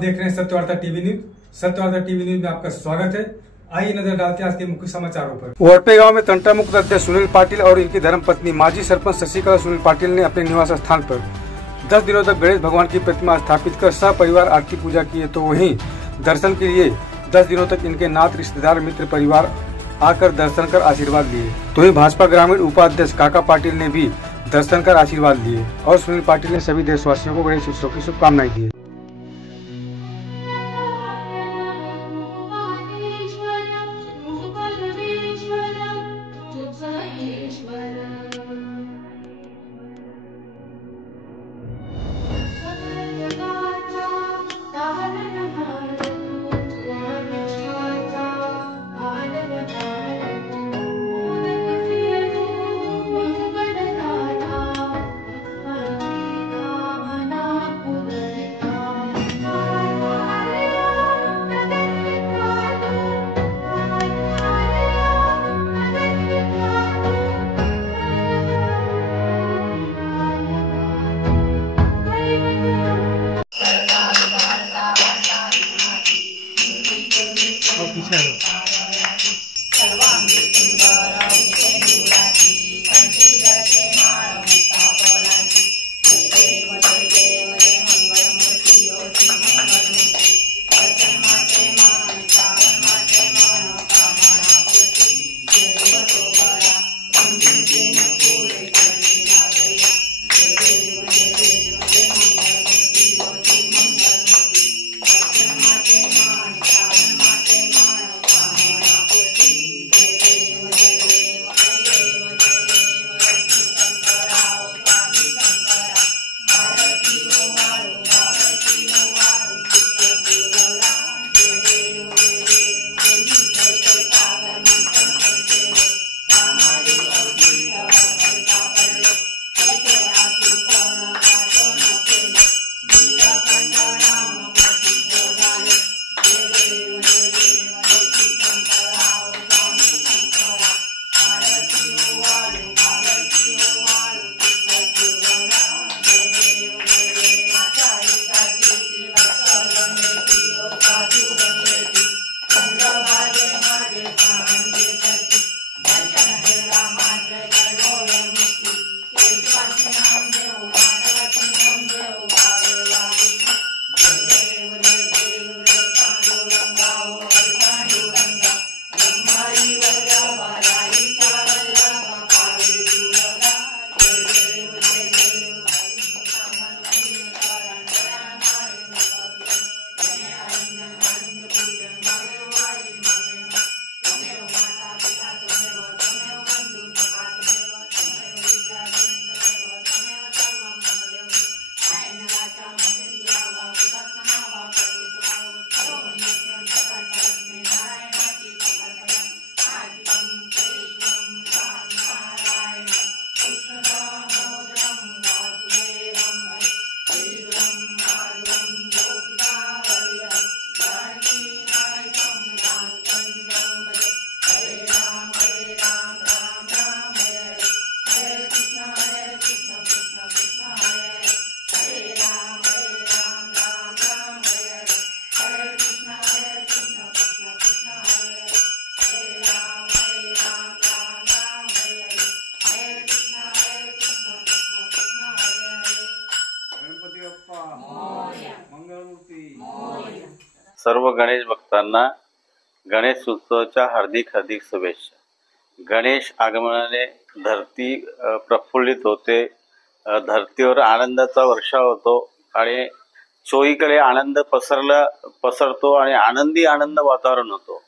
देख रहे हैं Satyavarta TV news. Satyavarta TV news में आपका स्वागत है। आइए नजर डालते हैं आज के मुख्य समाचारों पर। वरपे गांव में तंटा मुक्त अध्यक्ष सुनील पाटिल और इनकी धर्मपत्नी माजी सरपंच शशिकला सुनील पाटिल ने अपने निवास स्थान पर 10 दिनों तक गणेश भगवान की प्रतिमा स्थापित कर सपरिवार आरती पूजा किए। तो वहीं दर्शन के लिए 10 दिनों तक इनके नात रिश्तेदार मित्र परिवार आकर दर्शन कर आशीर्वाद लिए। तो वहीं भाजपा ग्रामीण उपाध्यक्ष काका पाटिल ने भी दर्शन कर आशीर्वाद लिए और सुनील पाटिल ने सभी देशवासियों को गणेश उत्सव की शुभकामनाएं दी। सर्व गणेश भक्तांना गणेश उत्सवाच्या हार्दिक शुभेच्छा। गणेश आगमनाने धरती प्रफुल्लित होते, धरतीवर आनंदाचा वर्षाव होतो आणि चोहीकडे आनंद पसरतो आणि आनंद वातावरण होतो।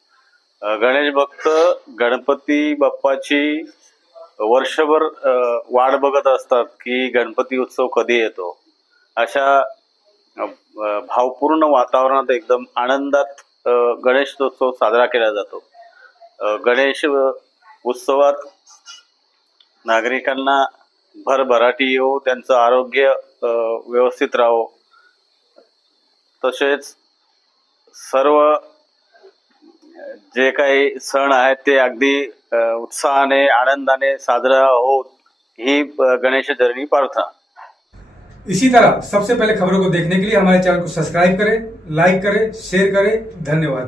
गणेश भक्त गणपती बाप्पाची वर्षभर वाट बघत असतात की गणपती उत्सव कधी येतो। अशा भावपूर्ण वातावरणात एकदम आनंदात गणेशोत्सव साजरा केला जातो। गणेश उत्सवात नागरिकांना भरभराटी येवो, त्यांचं आरोग्य व्यवस्थित राहो, तसेच सर्व जे काही सण आहेत ते अगदी उत्साहाने आनंदाने साजरा हो ही गणेश चरणी प्रार्थना। इसी तरह सबसे पहले खबरों को देखने के लिए हमारे चैनल को सब्सक्राइब करें, लाइक करें, शेयर करें। धन्यवाद।